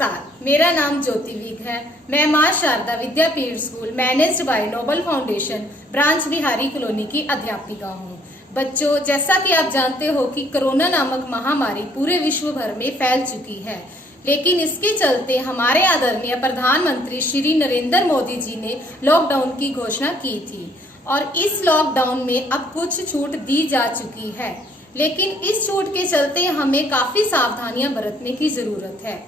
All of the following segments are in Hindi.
नमस्कार, मेरा नाम ज्योति वीक है। मैं Maa Sharda Vidyapeeth school managed by Noble Foundation branch Bihari colony की अध्यापिका हूं। बच्चों, जैसा कि आप जानते हो कि कोरोना नामक महामारी पूरे विश्व भर में फैल चुकी है, लेकिन इसके चलते हमारे आदरणीय प्रधानमंत्री श्री नरेंद्र मोदी जी ने लॉकडाउन की घोषणा की थी और इस लॉकडाउन में अब कुछ छूट दी जा चुकी है, लेकिन इस छूट के चलते हमें काफी सावधानियां बरतने की जरूरत है।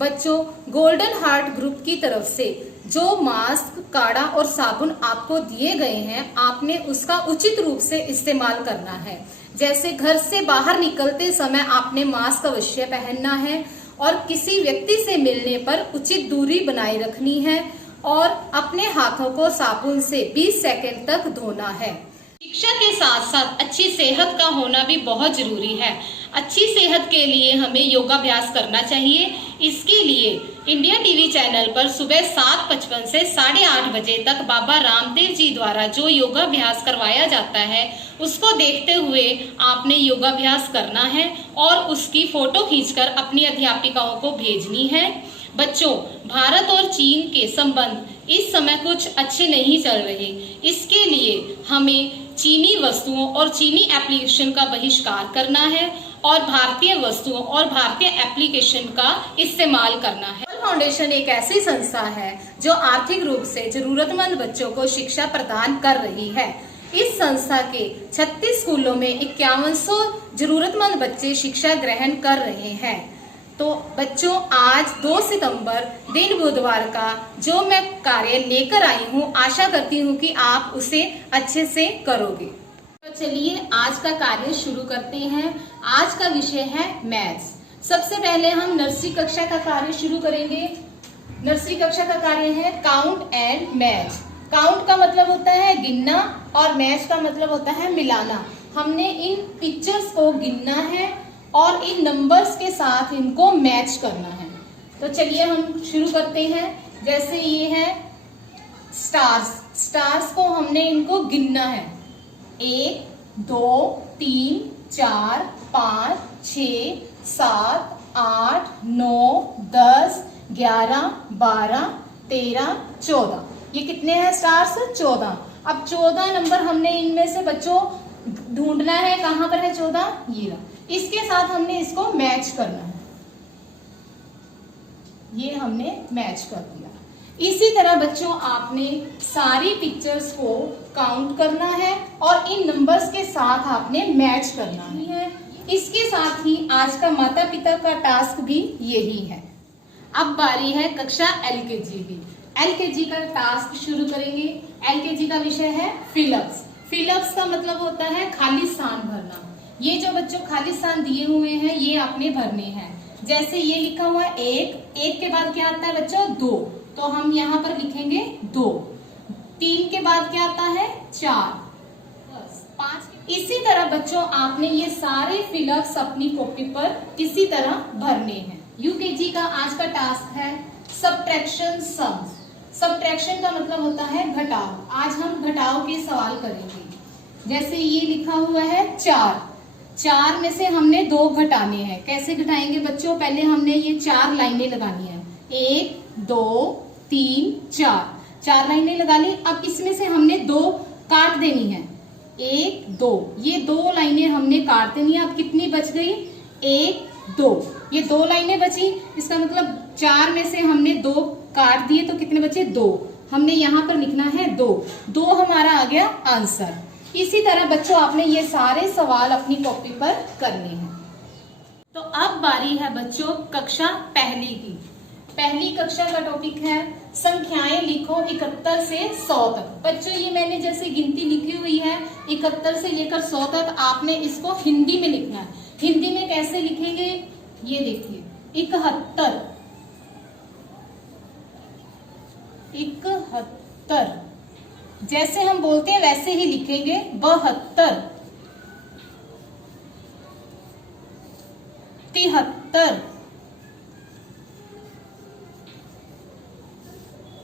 बच्चों, गोल्डन हार्ट ग्रुप की तरफ से जो मास्क, काढ़ा और साबुन आपको दिए गए हैं, आपने उसका उचित रूप से इस्तेमाल करना है। जैसे घर से बाहर निकलते समय आपने मास्क अवश्य पहनना है और किसी व्यक्ति से मिलने पर उचित दूरी बनाए रखनी है और अपने हाथों को साबुन से 20 सेकंड तक धोना है। शिक्षा के साथ साथ अच्छी सेहत का होना भी बहुत जरूरी है। अच्छी सेहत के लिए हमें योगाभ्यास करना चाहिए। इसके लिए इंडिया टीवी चैनल पर सुबह 7:55 से 8:30 बजे तक बाबा रामदेव जी द्वारा जो योगाभ्यास करवाया जाता है, उसको देखते हुए आपने योगाभ्यास करना है और उसकी फोटो खींचकर अपनी अध्यापिकाओं को भेजनी है। बच्चों, भारत और चीन के संबंध इस समय कुछ अच्छे नहीं चल रहे। इसके लिए हमें चीनी वस्तुओं और चीनी एप्लीकेशन का बहिष्कार करना है और भारतीय वस्तुओं और भारतीय एप्लीकेशन का इस्तेमाल करना है। नोबल फाउंडेशन एक ऐसी संस्था है जो आर्थिक रूप से जरूरतमंद बच्चों को शिक्षा प्रदान कर रही है। इस संस्था के 36 स्कूलों में 5100 जरूरतमंद बच्चे शिक्षा ग्रहण कर रहे हैं। तो बच्चों, आज 2 सितंबर दिन बुधवार का जो मैं कार्य लेकर आई हूँ, आशा करती हूँ कि आप उसे अच्छे से करोगे। तो चलिए आज का कार्य शुरू करते हैं। आज का विषय है मैथ्स। सबसे पहले हम नर्सरी कक्षा का कार्य शुरू करेंगे। नर्सरी कक्षा का कार्य है काउंट एंड मैच। काउंट का मतलब होता है गिनना और मैच का मतलब होता है मिलाना। हमने इन पिक्चर्स को गिनना है और इन नंबर्स के साथ इनको मैच करना है। तो चलिए हम शुरू करते हैं। जैसे ये है स्टार्स। स्टार्स को हमने इनको गिनना है। 1 2 3 4 5 6 7 8 9 10 11 12 13 14। ये कितने हैं स्टार्स? 14। अब 14 नंबर हमने इनमें से बच्चों ढूंढना है। कहां पर है 14? ये रहा। इसके साथ हमने इसको मैच करना है। ये हमने मैच कर दिया। इसी तरह बच्चों आपने सारी पिक्चर्स को काउंट करना है और इन नंबर्स के साथ आपने मैच करना है। इसके साथ ही आज का माता पिता का टास्क भी यही है। अब बारी है कक्षा एलकेजी की। एलकेजी का टास्क शुरू करेंगे। एलकेजी का विषय है फिलअप्स। फिलअप्स का मतलब होता है खाली स्थान भरना। ये जो बच्चों खाली स्थान दिए हुए हैं, ये आपने भरने हैं। जैसे ये लिखा हुआ है 1 के बाद क्या आता है बच्चों? 2, तो हम यहाँ पर लिखेंगे 2। 3 के बाद क्या आता है? 4, 5। इसी तरह बच्चों आपने ये सारे फिलअप्स अपनी कॉपी पर इसी तरह भरने हैं। यूकेजी का आज का टास्क है सब्ट्रैक्शन सम्स। सब्ट्रैक्शन का मतलब होता है घटाव। आज हम घटाव के सवाल करेंगे। जैसे ये लिखा हुआ है 4 में से हमने 2 घटाने हैं। कैसे घटाएंगे बच्चों? पहले हमने ये 4 लाइनें लगानी है। 1 2 3 4 लाइनें लगा ली। अब इसमें से हमने 2 काट देनी है। 1 2, ये 2 लाइनें हमने काट देनी है। अब कितनी बच गई? 1 2, ये 2 लाइनें बची। इसका मतलब 4 में से हमने 2 काट दिए तो कितने बचे? 2। हमने यहाँ पर लिखना है 2 हमारा आ गया आंसर। इसी तरह बच्चों आपने ये सारे सवाल अपनी कॉपी पर करने हैं। तो अब बारी है बच्चों कक्षा पहली की। पहली कक्षा का टॉपिक है संख्याएं लिखो 71 से 100 तक। बच्चों ये मैंने जैसे गिनती लिखी हुई है 71 से लेकर 100 तक, आपने इसको हिंदी में लिखना है। हिंदी में कैसे लिखेंगे? ये देखिए 71 71, जैसे हम बोलते हैं वैसे ही लिखेंगे। 72 73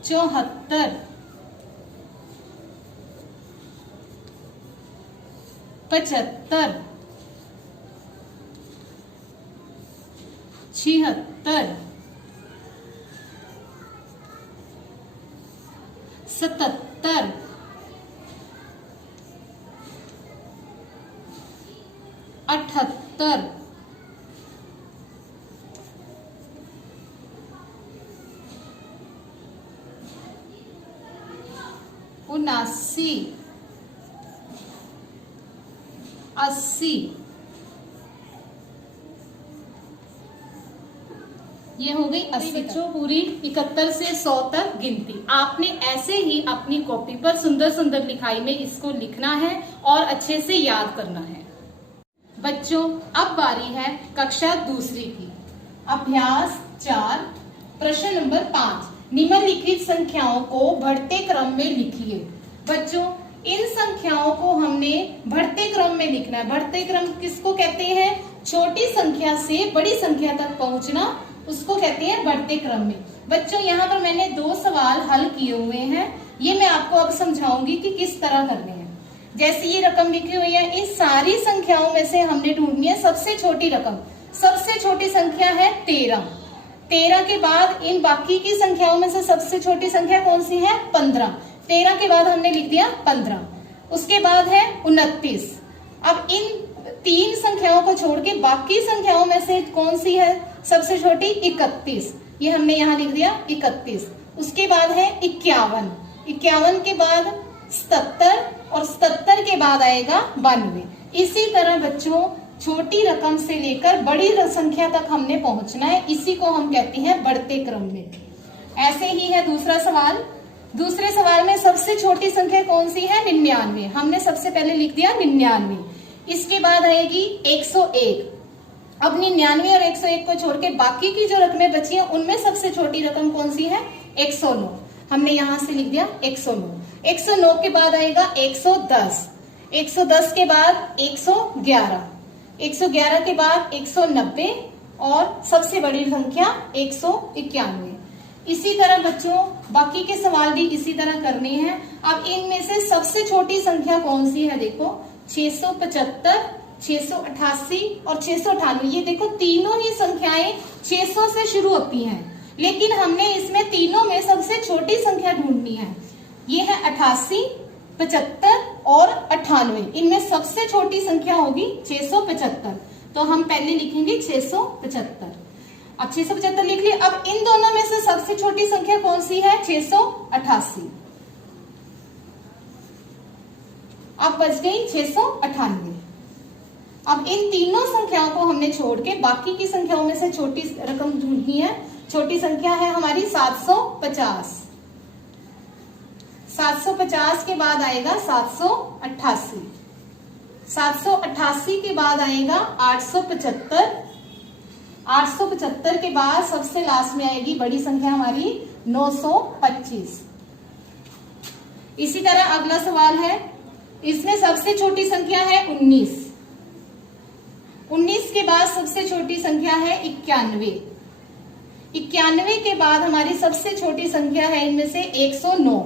74 75 76 77, 78, 79, 80, ये हो गई 80। बच्चों पूरी 71 से 100 तक गिनती आपने ऐसे ही अपनी कॉपी पर सुंदर सुंदर लिखाई में इसको लिखना है और अच्छे से याद करना है। बच्चों अब बारी है कक्षा दूसरी की। अभ्यास 4 प्रश्न नंबर 5, निम्नलिखित संख्याओं को बढ़ते क्रम में लिखिए। बच्चों इन संख्याओं को हमने बढ़ते क्रम में लिखना है। बढ़ते क्रम किसको कहते हैं? छोटी संख्या से बड़ी संख्या तक पहुंचना, उसको कहते हैं बढ़ते क्रम में। बच्चों यहाँ पर मैंने 2 सवाल हल किए हुए हैं, ये मैं आपको अब समझाऊंगी कि किस तरह करने हैं। जैसे ये रकम लिखी हुई है, इन सारी संख्याओं में से हमने ढूंढनी है सबसे छोटी रकम। सबसे छोटी संख्या है 13। 13 के बाद इन बाकी की संख्याओं में से सबसे छोटी संख्या कौन सी है? 15। 13 के बाद हमने लिख दिया 15। उसके बाद है 29। अब इन 3 संख्याओं को छोड़ के बाकी संख्याओं में से कौन सी है सबसे छोटी? 31। ये हमने यहाँ लिख दिया 31। उसके बाद है 51। 51 के बाद 77 और 77 के बाद आएगा 92। इसी तरह बच्चों छोटी रकम से लेकर बड़ी संख्या तक हमने पहुंचना है, इसी को हम कहते हैं बढ़ते क्रम में। ऐसे ही है दूसरा सवाल। दूसरे सवाल में सबसे छोटी संख्या कौन सी है? 99। हमने सबसे पहले लिख दिया 99। इसके बाद आएगी 101। अब 99 और 101 को छोड़ के बाकी की जो रकमें बची हैं उनमें सबसे छोटी रकम कौन सी है? 109। हमने यहां से लिख दिया 109। 109 के बाद आएगा 110। 110 के बाद 111। 111 के बाद 190 और सबसे बड़ी संख्या 191। इसी तरह बच्चों बाकी के सवाल भी इसी तरह करने हैं। अब इनमें से सबसे छोटी संख्या कौन सी है? देखो 675, 688 और 698। ये देखो तीनों ही संख्याएं 600 से शुरू होती हैं, लेकिन हमने इसमें तीनों में सबसे छोटी संख्या ढूंढनी है। ये है 88, 75 और 98। इनमें सबसे छोटी संख्या होगी 675। तो हम पहले लिखेंगे 675। अब 675 लिख लिए। अब इन दोनों में से सबसे छोटी संख्या कौन सी है? 688। अब बच गई 698। अब इन तीनों संख्याओं को हमने छोड़ के बाकी की संख्याओं में से छोटी रकम ढूंढनी है। छोटी संख्या है हमारी 750। 750 के बाद आएगा 788। 788 के बाद आएगा 875। 875 के बाद सबसे लास्ट में आएगी बड़ी संख्या हमारी 925। इसी तरह अगला सवाल है, इसमें सबसे छोटी संख्या है 19। 19 के बाद सबसे छोटी संख्या है 91। 91 के बाद हमारी सबसे छोटी संख्या है इनमें से 109।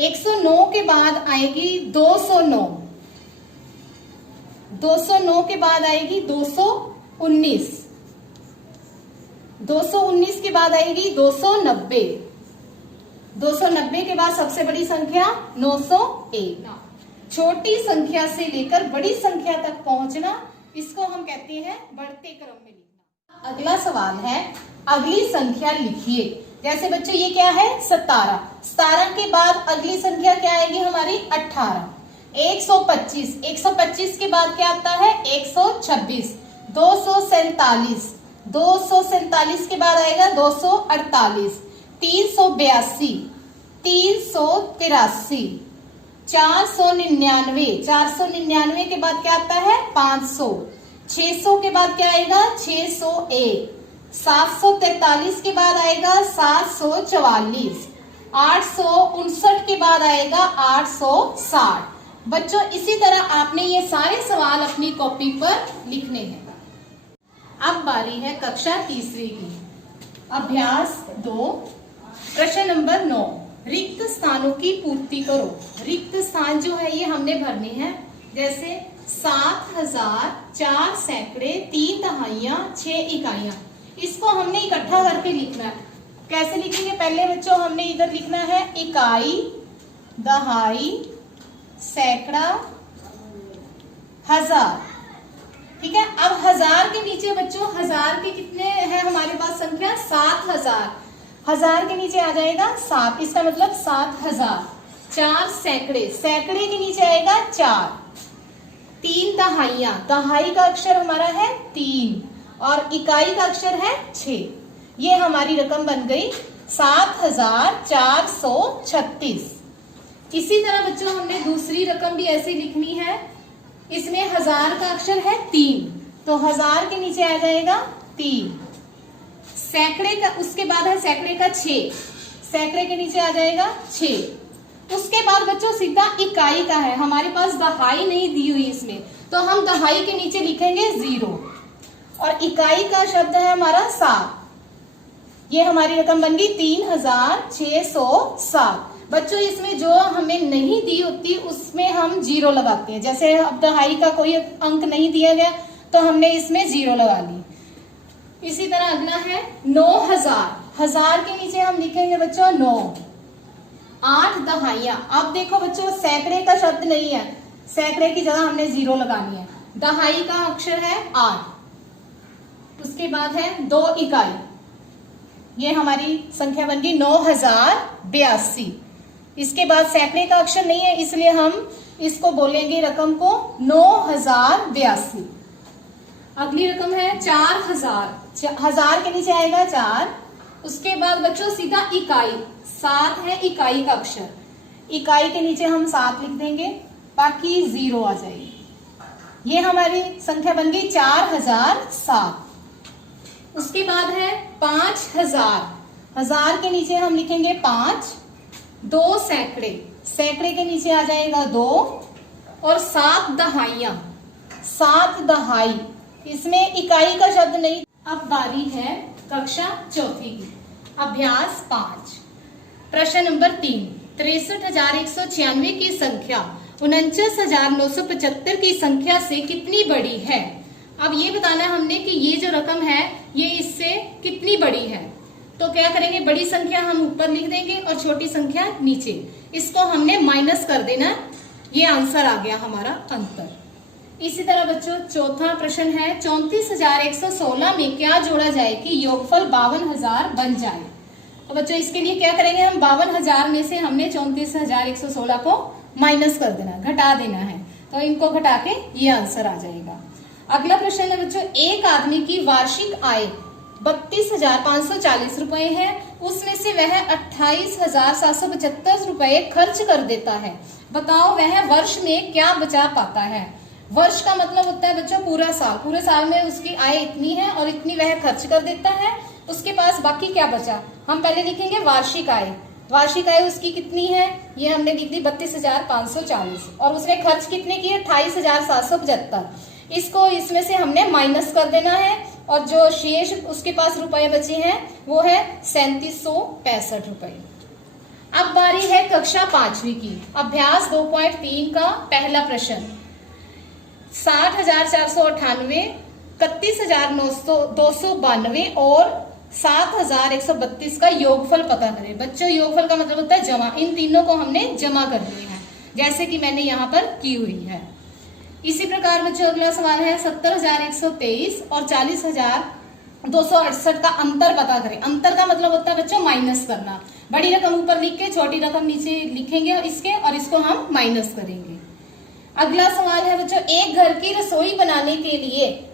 109 के बाद आएगी 209। 209 के बाद आएगी 219। 219 के बाद आएगी 290। 290 के बाद सबसे बड़ी संख्या 901। छोटी संख्या से लेकर बड़ी संख्या तक पहुंचना, इसको हम कहते हैं बढ़ते क्रम में लिखना। अगला सवाल है, अगली संख्या लिखिए। जैसे बच्चों ये क्या है? 17। 17 के बाद अगली संख्या क्या आएगी हमारी? 18। 125। 125 के बाद क्या आता है? 126। 247। 247 के बाद आएगा 248। 382। 383। 499। 499 के बाद क्या आता है? 500। 600 के बाद क्या आएगा? 601। 743 के बाद आएगा 744। 859 के बाद आएगा 860। बच्चों इसी तरह आपने ये सारे सवाल अपनी कॉपी पर लिखने हैं। अब बारी है कक्षा तीसरी की। अभ्यास 2 प्रश्न नंबर 9, रिक्त स्थानों की पूर्ति करो। रिक्त स्थान जो है ये हमने भरने हैं। जैसे 7000, 4 सैकड़े, 3 दहाइयां, 6 इकाइयां। इसको हमने इकट्ठा करके लिखना है। कैसे लिखेंगे? पहले बच्चों हमने इधर लिखना है इकाई, दहाई, सैकड़ा, हजार। ठीक है, अब हजार के नीचे बच्चों, हजार के कितने हैं हमारे पास संख्या? 7000। हजार के नीचे आ जाएगा 7, इसका मतलब 7000। 4 सैकड़े, सैकड़े के नीचे आएगा 4। 3 दहाइयां, दहाई का अक्षर हमारा है 3 और इकाई का अक्षर है 6। ये हमारी रकम बन गई 7436। इसी तरह बच्चों हमने दूसरी रकम भी ऐसे लिखनी है। इसमें हजार का अक्षर है 3, तो हजार के नीचे आ जाएगा 3। सैकड़े का, उसके बाद है सैकड़े का 6, सैकड़े के नीचे आ जाएगा 6। उसके बाद बच्चों सीधा इकाई का है, हमारे पास दहाई नहीं दी हुई इसमें, तो हम दहाई के नीचे लिखेंगे 0 और इकाई का शब्द है हमारा 7। ये हमारी रकम बन गई 3607। बच्चों इसमें जो हमें नहीं दी होती उसमें हम 0 लगाते हैं। जैसे अब दहाई का कोई अंक नहीं दिया गया तो हमने इसमें 0 लगा ली। इसी तरह अगला है 9000, हजार के नीचे हम लिखेंगे बच्चों 9। 8 दहाइयां, अब देखो बच्चों सैकड़े का शब्द नहीं है, सैकड़े की जगह हमने 0 लगानी है। दहाई का अक्षर है 8। उसके बाद है 2 इकाई, ये हमारी संख्या बन गई 9082। इसके बाद सैकड़े का अक्षर नहीं है इसलिए हम इसको बोलेंगे रकम को 9082। अगली रकम है 4000, हजार के नीचे आएगा 4। उसके बाद बच्चों सीधा इकाई, 7 है इकाई का अक्षर, इकाई के नीचे हम 7 लिख देंगे, बाकी 0 आ जाएगी। ये हमारी संख्या बन गई 4007। उसके बाद है 5000, हजार के नीचे हम लिखेंगे 5। 2 सैकड़े, सैकड़े के नीचे आ जाएगा 2 और 7 दहाइयां, 7 दहाई, इसमें इकाई का शब्द नहीं। अब बारी है कक्षा चौथी की। अभ्यास 5, प्रश्न नंबर 3। 63,196 की संख्या 49,975 की संख्या से कितनी बड़ी है? अब ये बताना है हमने कि ये जो रकम है ये इससे कितनी बड़ी है। तो क्या करेंगे, बड़ी संख्या हम ऊपर लिख देंगे और छोटी संख्या नीचे, इसको हमने माइनस कर देना। ये आंसर आ गया हमारा अंतर। इसी तरह बच्चों चौथा प्रश्न है 34,116 में क्या जोड़ा जाए कि योगफल 52,000 बन जाए। तो बच्चों इसके लिए क्या करेंगे, हम 52,000 में से हमने 34,116 को माइनस कर देना, घटा देना है, तो इनको घटा के ये आंसर आ जाएगा। अगला प्रश्न है बच्चों, एक आदमी की वार्षिक आय 32,540 रुपए है, उसमें से वह 28,775 रुपए खर्च कर देता है। बताओ वह वर्ष में क्या बचा पाता है। वर्ष का मतलब होता है बच्चों पूरा साल, पूरे साल में उसकी आय इतनी है और इतनी वह खर्च कर देता है, उसके पास बाकी क्या बचा। हम पहले लिखेंगे वार्षिक आय, वार्षिक आय उसकी कितनी है, ये हमने लिख दी 32,540 और उसने खर्च कितने किए 28,775। इसको इसमें से हमने माइनस कर देना है और जो शेष उसके पास रुपए बचे हैं वो है 3765 रुपए। अब बारी है कक्षा 5वीं की। अभ्यास 2.3 का पहला प्रश्न, 60,498, 31,292 और 7,132 का योगफल पता करें। बच्चों योगफल का मतलब होता है जमा, इन तीनों को हमने जमा कर दिया है जैसे कि मैंने यहाँ पर की हुई है। इसी प्रकार बच्चों अगला सवाल है 70,123 और 40,268 का अंतर पता करें। अंतर का मतलब होता है बच्चों माइनस करना, बड़ी रकम ऊपर लिख के छोटी रकम नीचे लिखेंगे और इसको हम माइनस करेंगे। अगला सवाल है बच्चों, एक घर की रसोई बनाने के लिए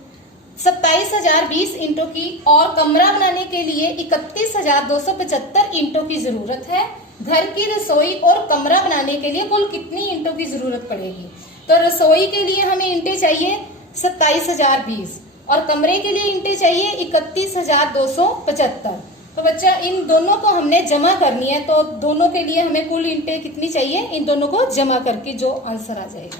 27,020 ईंटों की और कमरा बनाने के लिए 31,275 ईंटों की जरूरत है। घर की रसोई और कमरा बनाने के लिए कुल कितनी ईंटों की जरूरत पड़ेगी। तो रसोई के लिए हमें ईंटें चाहिए 27,020 और कमरे के लिए ईंटें चाहिए 31,275। तो बच्चा इन दोनों को हमने जमा करनी है, तो दोनों के लिए हमें कुल ईंटें कितनी चाहिए, इन दोनों को जमा करके जो आंसर आ जाएगा।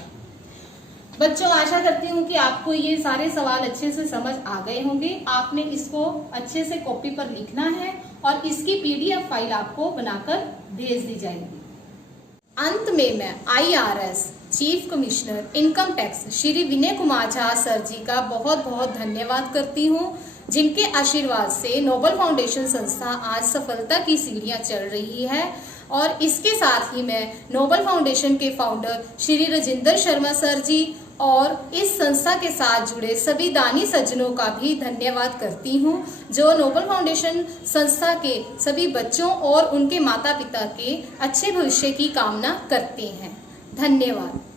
बच्चों आशा करती हूँ कि आपको ये सारे सवाल अच्छे से समझ आ गए होंगे। आपने इसको अच्छे से कॉपी पर लिखना है और इसकी PDF फाइल आपको बनाकर भेज दी जाएगी। अंत में मैं IRS chief commissioner income tax Shri Vinay Kumar Jha sir ji का बहुत बहुत धन्यवाद करती हूँ जिनके आशीर्वाद से नोबल फाउंडेशन संस्था आज सफलता की सीढ़ियां चढ़ रही है। और इसके साथ ही मैं नोबल फाउंडेशन के फाउंडर श्री राजेंद्र शर्मा सर जी और इस संस्था के साथ जुड़े सभी दानी सज्जनों का भी धन्यवाद करती हूं, जो नोबल फाउंडेशन संस्था के सभी बच्चों और उनके माता पिता के अच्छे भविष्य की कामना करते हैं। धन्यवाद।